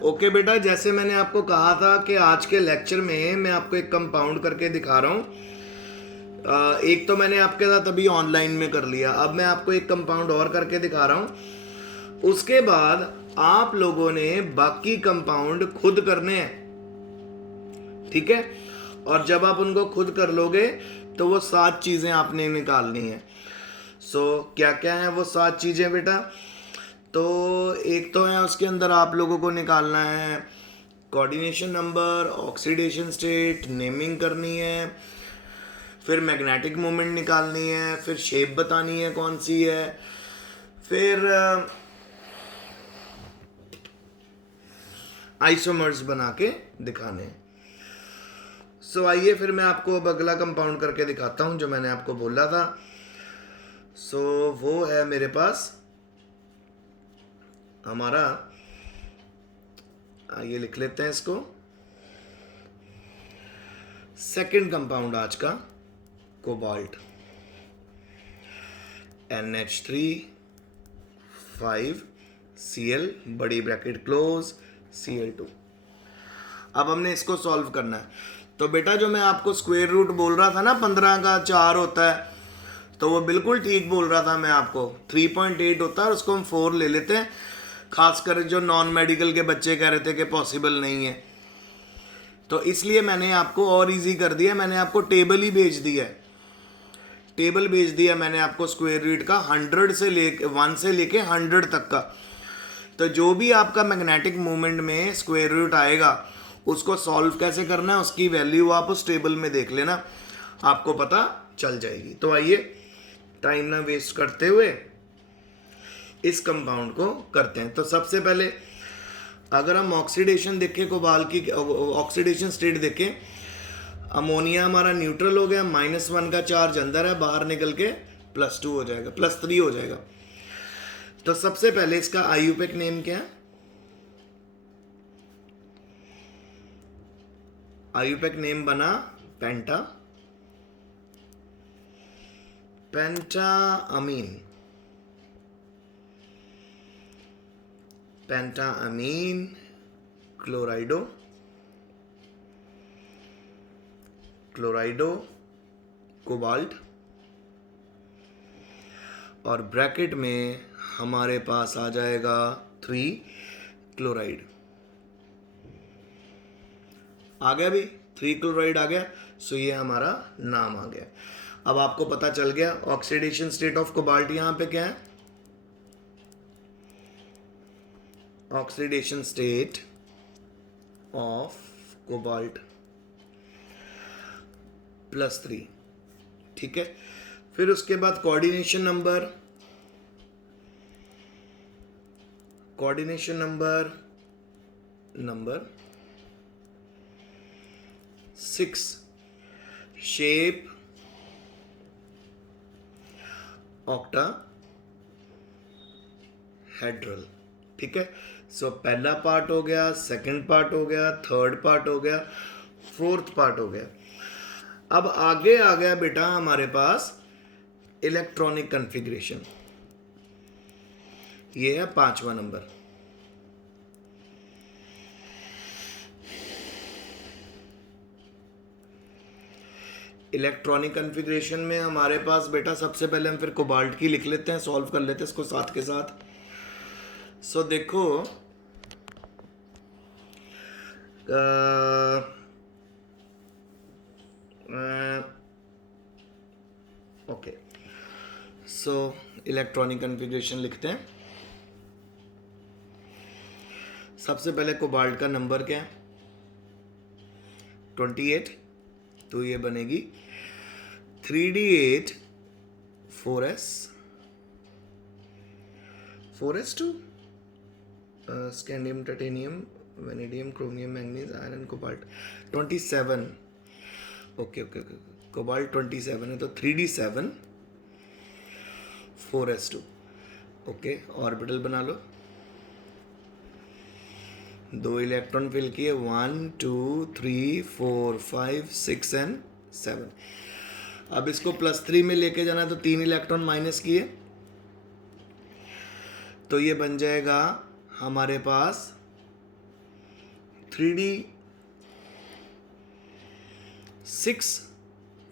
Okay बेटा, जैसे मैंने आपको कहा था कि आज के लेक्चर में मैं आपको एक कंपाउंड करके दिखा रहा हूँ। एक तो मैंने आपके साथ अभी ऑनलाइन में कर लिया, अब मैं आपको एक कंपाउंड और करके दिखा रहा हूँ। उसके बाद आप लोगों ने बाकी कंपाउंड खुद करने हैं, ठीक है। और जब आप उनको खुद कर लोगे तो वो 7 चीज़ें आपने निकालनी है। क्या क्या है वो 7 चीज़ें बेटा? तो एक तो है, उसके अंदर आप लोगों को निकालना है coordination number, oxidation state, naming करनी है, फिर मैग्नेटिक मोमेंट निकालनी है, फिर शेप बतानी है कौन सी है, फिर आइसोमर्स बना के दिखाने हैं। आइए फिर मैं आपको अब अगला कंपाउंड करके दिखाता हूँ जो मैंने आपको बोला था। वो है मेरे पास हमारा, आइए लिख लेते हैं इसको, सेकंड कंपाउंड आज का, कोबाल्ट, NH3 5Cl बड़ी ब्रैकेट क्लोज Cl2। अब हमने इसको सॉल्व करना है। तो बेटा जो मैं आपको स्क्वायर रूट बोल रहा था ना, 15 का 4 होता है, तो वो बिल्कुल ठीक बोल रहा था मैं आपको। 3.8 होता है और उसको हम 4 ले लेते हैं, खासकर जो नॉन मेडिकल के बच्चे कह रहे थे कि पॉसिबल नहीं है, तो इसलिए मैंने आपको और इजी कर दिया। मैंने आपको टेबल ही भेज दिया है, टेबल भेज दिया मैंने आपको स्क्वायर रूट का 100 से लेके 1 से लेके 100 तक का। तो जो भी आपका मैग्नेटिक मूवमेंट में स्क्वायर रूट आएगा उसको सॉल्व कैसे करना है, उसकी वैल्यू आप उस टेबल में देख लेना, आपको पता चल जाएगी। तो आइए टाइम ना वेस्ट करते हुए इस कंपाउंड को करते हैं। तो सबसे पहले अगर हम ऑक्सीडेशन देखें, कोबाल की ऑक्सीडेशन स्टेट देखें, अमोनिया हमारा न्यूट्रल हो गया, -1 का चार्ज अंदर है, बाहर निकल के +2 हो जाएगा, +3 हो जाएगा। तो सबसे पहले इसका आईयूपीएक नेम क्या है? आईयूपीएक नेम बना पेंटाअमीन, पेंटाअमीन क्लोराइडो कोबाल्ट, और ब्रैकेट में हमारे पास आ जाएगा 3 क्लोराइड। आ गया भी, 3 क्लोराइड आ गया। ये हमारा नाम आ गया। अब आपको पता चल गया ऑक्सीडेशन स्टेट ऑफ कोबाल्ट यहां पे क्या है। ऑक्सीडेशन स्टेट ऑफ कोबाल्ट +3, ठीक है। फिर उसके बाद कोऑर्डिनेशन नंबर 6, शेप ऑक्टाहेड्रल, ठीक है। पहला पार्ट हो गया, सेकंड पार्ट हो गया, थर्ड पार्ट हो गया, फोर्थ पार्ट हो गया। अब आगे आ गया बेटा हमारे पास इलेक्ट्रॉनिक कॉन्फ़िगरेशन, ये है 5वां नंबर। इलेक्ट्रॉनिक कॉन्फ़िगरेशन में हमारे पास बेटा सबसे पहले हम फिर कोबाल्ट की लिख लेते हैं, सॉल्व कर लेते हैं इसको साथ के साथ। देखो ओके, इलेक्ट्रॉनिक कॉन्फ़िगरेशन लिखते हैं। सबसे पहले कोबाल्ट का नंबर क्या है? 28, तो ये बनेगी 3d8 4s2, scandium, titanium, vanadium, chromium, manganese, iron, cobalt 27। Okay, cobalt 27 है, तो 3d7 4s2। ओके, ऑर्बिटल बना लो, 2 इलेक्ट्रॉन फिल किए, 1 2 3 4 5 6 एंड 7। अब इसको +3 में लेके जाना है, तो 3 इलेक्ट्रॉन माइनस किए, तो ये बन जाएगा हमारे पास 3D 6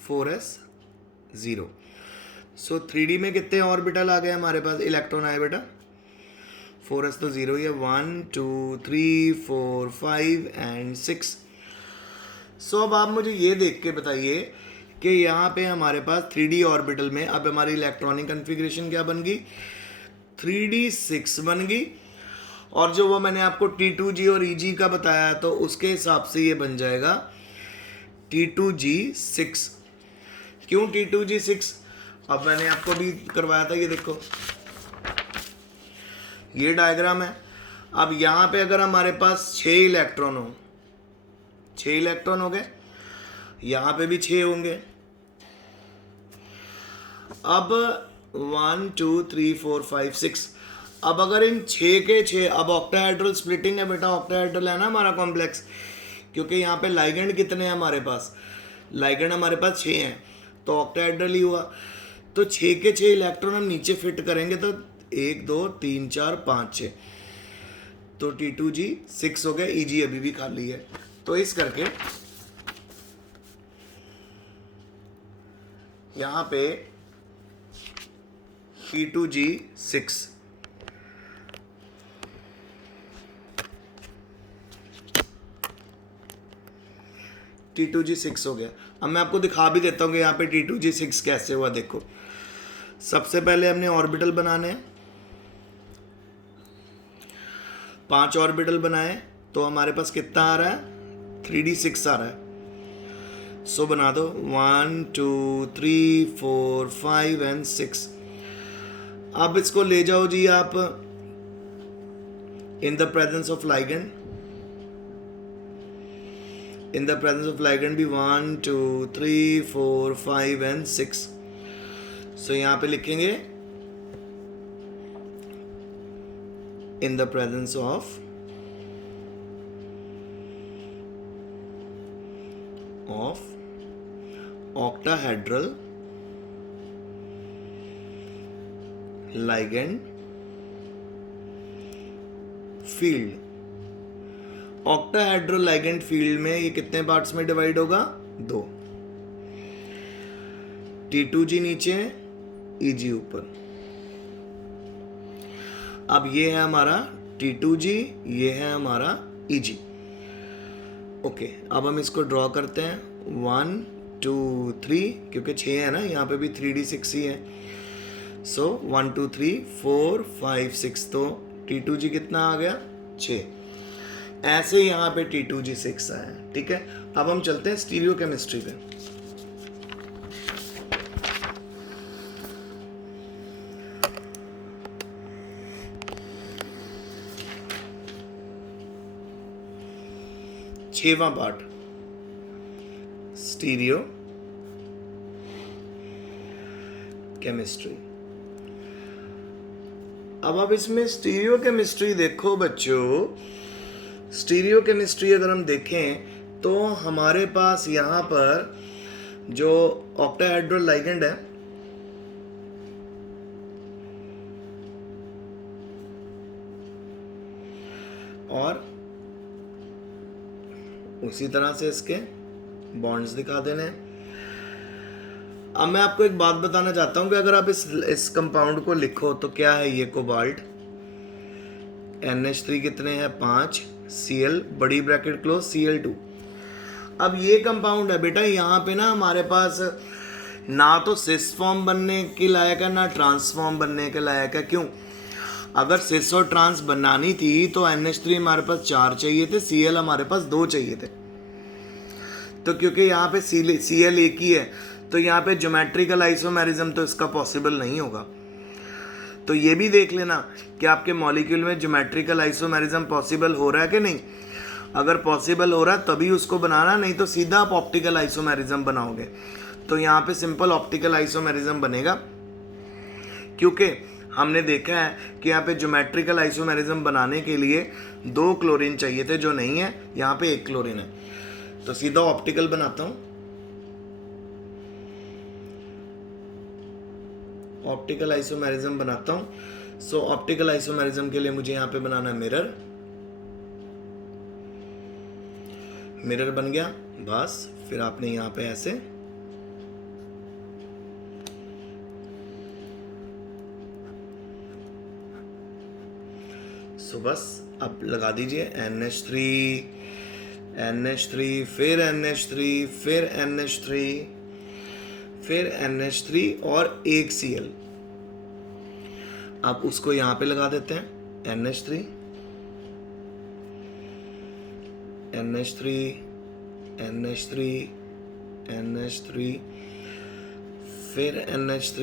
4s 0। सो 3D में कितने ऑर्बिटल आ गए हमारे पास, इलेक्ट्रॉन आए बेटा, 4s तो 0 ही है, 1 2 3 4 5 एंड 6। सो अब आप मुझे ये देख के बताइए कि यहाँ पे हमारे पास 3D ऑर्बिटल में अब हमारी इलेक्ट्रॉनिक कन्फिग्रेशन क्या बन गई, 3D 6 बन गई, और जो वो मैंने आपको T2G और EG का बताया तो उसके हिसाब से ये बन जाएगा T2G 6। क्यों T2G 6? अब मैंने आपको भी करवाया था, ये देखो ये डायग्राम है। अब यहाँ पे अगर हमारे पास 6 इलेक्ट्रॉन हो, 6 इलेक्ट्रॉन हो गए, यहाँ पे भी 6 होंगे। अब 1 2 3 4 5 6, अब अगर इन 6 के 6, अब ऑक्टाहेड्रल स्प्लिटिंग है बेटा, ऑक्टाहेड्रल है ना हमारा कॉम्प्लेक्स, क्योंकि यहाँ पे लाइगेंड कितने हैं हमारे पास, लाइगेंड हमारे पास 6 हैं, तो ऑक्टाहेड्रल ही हुआ। तो 6 के 6 इलेक्ट्रॉन हम नीचे फिट करेंगे तो 1 2 3 4 5 6, तो T2G 6 हो गया, EG अभी भी खाली है। तो इस करके यहाँ पे T2G 6 T2G 6 हो गया। अब मैं आपको दिखा भी देता हूँ कि यहाँ पे T2G 6 कैसे हुआ। देखो सबसे पहले हमने ऑर्बिटल बनाने हैं, 5 ऑर्बिटल बनाए तो हमारे पास कितना आ रहा है, 3D 6 आ रहा है। सो बना दो 1 2 3 4 5 एंड 6। अब इसको ले जाओ जी आप in the presence of ligand, in the presence of ligand भी 1 2 3 4 5 एंड 6। सो यहाँ पे लिखेंगे in the presence of octahedral ligand field। octahedral ligand field में ये कितने पार्ट्स में डिवाइड होगा, 2। T2G नीचे, EG ऊपर। अब ये है हमारा T2G, ये है हमारा EG। ओके, अब हम इसको ड्रॉ करते हैं 1 2 3, क्योंकि 6 है ना, यहाँ पे भी 3D 6 ही है। सो 1 2 3 4 5 6, तो T2G कितना आ गया, 6। ऐसे यहाँ पे T2G 6 आया। ठीक है, अब हम चलते हैं स्टीरियो केमिस्ट्री पे। छठवां पार्ट, स्टीरियो केमिस्ट्री। अब आप इसमें स्टीरियो केमिस्ट्री देखो बच्चों, स्टीरियो केमिस्ट्री अगर हम देखें तो हमारे पास यहाँ पर जो ऑक्टाहेड्रल लाइगेंड है, और उसी तरह से इसके बॉन्ड्स दिखा देने। अब मैं आपको एक बात बताना चाहता हूं कि अगर आप इस कंपाउंड को लिखो तो क्या है ये, कोबाल्ट, NH3 कितने हैं, 5, Cl बड़ी ब्रैकेट क्लोज Cl2। अब ये कंपाउंड है बेटा, यहाँ पे ना हमारे पास ना तो सिस फॉर्म बनने के लायक है ना ट्रांसफॉर्म बनने के लायक है। क्यों? अगर सिस और ट्रांस बनानी थी तो NH3 हमारे पास 4 चाहिए थे, Cl हमारे पास 2 चाहिए थे। तो क्योंकि यहाँ पे Cl एक ही है तो यहाँ पे ज्योमेट्रिकल आइसोमेरिज्म तो इसका पॉसिबल नहीं होगा। तो ये भी देख लेना कि आपके मॉलिक्यूल में ज्योमेट्रिकल आइसोमेरिज्म पॉसिबल हो रहा है कि नहीं। अगर पॉसिबल हो रहा है तभी उसको बनाना, नहीं तो सीधा आप ऑप्टिकल आइसोमेरिज्म बनाओगे। तो यहाँ पे सिंपल ऑप्टिकल आइसोमेरिज्म बनेगा, क्योंकि हमने देखा है कि यहाँ पे ज्योमेट्रिकल आइसोमेरिज्म बनाने के लिए 2 क्लोरीन चाहिए थे, जो नहीं है, यहाँ पे 1 क्लोरीन है। तो सीधा ऑप्टिकल बनाता हूँ, ऑप्टिकल आइसोमेरिज्म बनाता हूँ। सो ऑप्टिकल आइसोमेरिज्म के लिए मुझे यहाँ पे बनाना है मिरर। मिरर बन गया, बस फिर आपने यहाँ पे ऐसे बस अब लगा दीजिए NH3 फिर NH3 फिर NH3 फिर NH3 और एक Cl। अब उसको यहाँ पे लगा देते हैं NH3 फिर NH3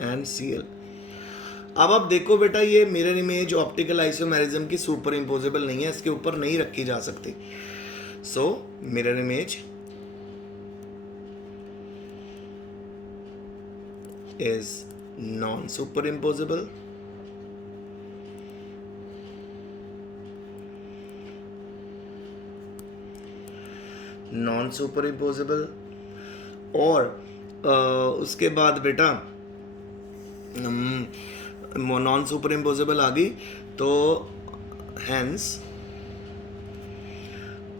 एंड Cl। अब आप देखो बेटा, ये मिरर इमेज ऑप्टिकल आइसोमेरिज्म की सुपर इम्पोजेबल नहीं है, इसके ऊपर नहीं रखी जा सकती। So mirror image is non super imposable और उसके बाद बेटा नॉन सुपर इम्पोजेबल आ गई तो hence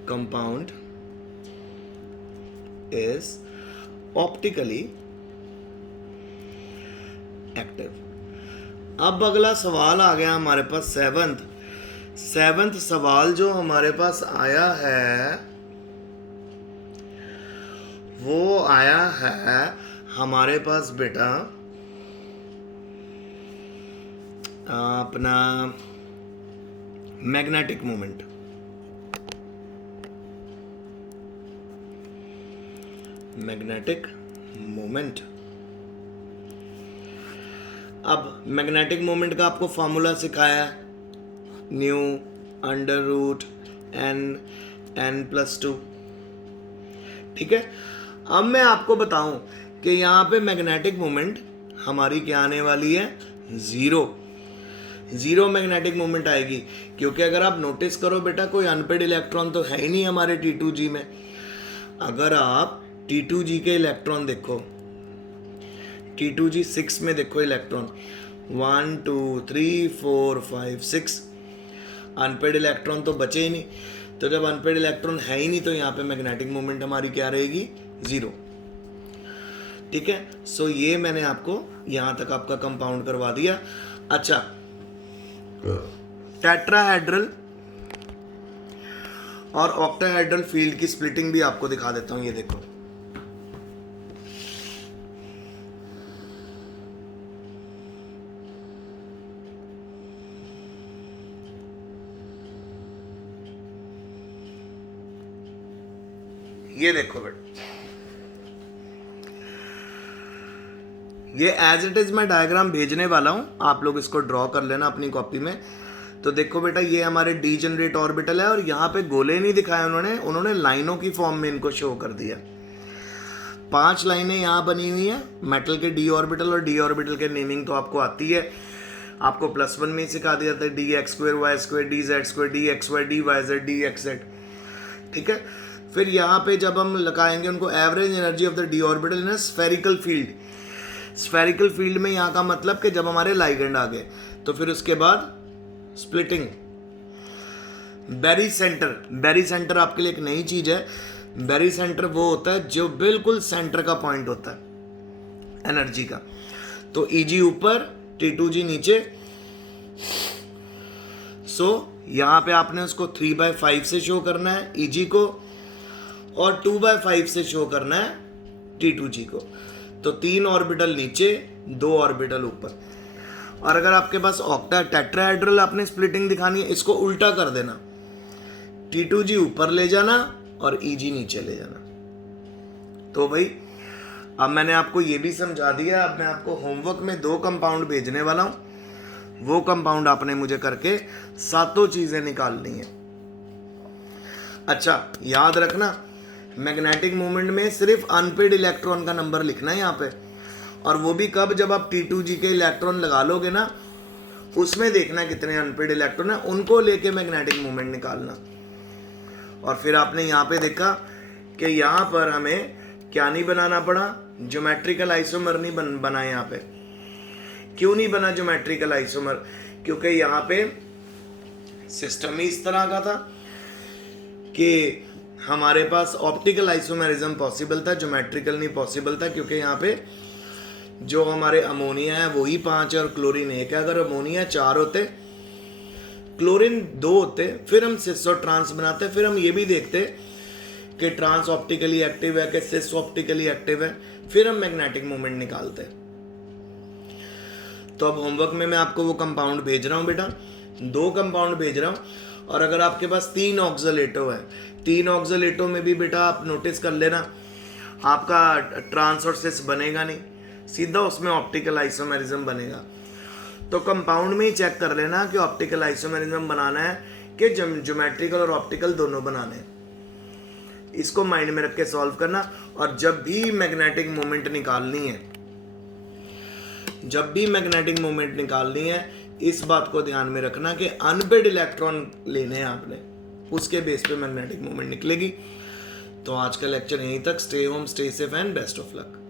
compound is optically active. अब अगला सवाल आ गया हमारे पास सेवंथ सवाल जो हमारे पास आया है वो आया है हमारे पास बेटा अपना मैग्नेटिक मोमेंट। अब मैग्नेटिक मोमेंट का आपको फॉर्मूला सिखाया है, न्यू √n+2। ठीक है, अब मैं आपको बताऊं कि यहाँ पे मैग्नेटिक मोमेंट हमारी क्या आने वाली है, जीरो मैग्नेटिक मोमेंट आएगी। क्योंकि अगर आप नोटिस करो बेटा, कोई अनपेड इलेक्ट्रॉन तो है ही नहीं हमारे T2G में। अगर आप T2G के इलेक्ट्रॉन देखो, T2G 6 में देखो इलेक्ट्रॉन 1 2 3 4 5 6 अनपेड इलेक्ट्रॉन तो बचे ही नहीं। तो जब अनपेड इलेक्ट्रॉन है ही नहीं तो यहाँ पे मैग्नेटिक मोमेंट हमारी क्या रहेगी, 0। ठीक है, सो ये मैंने आपको यहाँ तक आपका कंपाउंड करवा दिया। अच्छा, टेट्राहेड्रल और ऑक्टाहेड्रल फील्ड की स्प्लिटिंग भी आपको दिखा देता हूं। ये देखो, ये देखो बेटा, ये एज इट इज मैं डायग्राम भेजने वाला हूं, आप लोग इसको ड्रॉ कर लेना अपनी कॉपी में। तो देखो बेटा, ये हमारे डीजेनरेट ऑर्बिटल है और यहाँ पे गोले नहीं दिखाए उन्होंने लाइनों की फॉर्म में इनको शो कर दिया। 5 लाइनें यहाँ बनी हुई है मेटल के डी ऑर्बिटल, और डी ऑर्बिटल के नेमिंग तो आपको आती है, आपको +1 में ही सिखा दिया था, dx2 y2 dz2 dxy dyz dxz। ठीक है, फिर यहाँ पे जब हम लगाएंगे उनको average energy of the D orbital in spherical field. Spherical field में यहाँ का मतलब कि जब हमारे लाइगेंड आ गए, तो फिर उसके बाद स्प्लिटिंग। बेरी सेंटर आपके लिए एक नई चीज है। बेरी सेंटर वो होता है जो बिल्कुल सेंटर का पॉइंट होता है एनर्जी का। तो Eg ऊपर, T2G नीचे। सो यहां पे आपने उसको 3/5 से शो करना है Eg को, और 2/5 से शो करना है T2G को। तो 3 ऑर्बिटल नीचे, 2 ऑर्बिटल ऊपर। और अगर आपके पास ऑक्टा टेट्राहेड्रल आपने स्प्लिटिंग दिखानी है, इसको उल्टा कर देना, T2G ऊपर ले जाना और Eg नीचे ले जाना। तो भाई अब मैंने आपको ये भी समझा दिया। अब मैं आपको होमवर्क में 2 कंपाउंड भेजने वाला हूं, वो कंपाउंड आपने मुझे करके 7 चीजें निकालनी है। अच्छा, याद रखना, मैग्नेटिक मोमेंट में सिर्फ अनपेड इलेक्ट्रॉन का नंबर लिखना है यहाँ पे, और वो भी कब, जब आप T2G के इलेक्ट्रॉन लगा लोगे ना, उसमें देखना कितने अनपेड इलेक्ट्रॉन है, उनको लेके मैग्नेटिक मोमेंट निकालना। और फिर आपने यहाँ पे देखा कि यहाँ पर हमें क्या नहीं बनाना पड़ा, ज्योमेट्रिकल आइसोमर नहीं बना यहाँ पे। क्यों नहीं बना ज्योमेट्रिकल आइसोमर? क्योंकि यहाँ पे सिस्टम ही इस तरह का था कि हमारे पास ऑप्टिकल आइसोमेरिज्म पॉसिबल था, ज्योमेट्रिकल नहीं पॉसिबल था, क्योंकि यहाँ पे जो हमारे अमोनिया है वही 5 है और क्लोरीन 1 है। अगर अमोनिया 4 होते, क्लोरीन 2 होते, फिर हम सिस और ट्रांस बनाते, फिर हम ये भी देखते कि ट्रांस ऑप्टिकली एक्टिव है कि सिस ऑप्टिकली एक्टिव है, फिर हम मैग्नेटिक मोमेंट निकालते। तो अब होमवर्क में मैं आपको वो कंपाउंड भेज रहा हूँ बेटा, 2 कंपाउंड भेज रहा हूँ। और अगर आपके पास 3 ऑक्सलेटो है, 3 ऑक्सलेटो में भी बेटा आप नोटिस कर लेना, आपका ट्रांस और सिस बनेगा नहीं, सीधा उसमें ऑप्टिकल आइसोमेरिज्म बनेगा। तो कंपाउंड में ही चेक कर लेना कि ऑप्टिकल आइसोमेरिज्म बनाना है कि ज्योमेट्रिकल और ऑप्टिकल दोनों बनाने हैं। इसको माइंड में रख के सॉल्व करना। और जब भी मैग्नेटिक मोमेंट निकालनी है, जब भी मैग्नेटिक मोमेंट निकालनी है, इस बात को ध्यान में रखना कि अनपेड इलेक्ट्रॉन लेने हैं आपने, उसके बेस पे मैग्नेटिक मोमेंट निकलेगी। तो आज का लेक्चर यहीं तक। Stay home, stay safe and best of luck.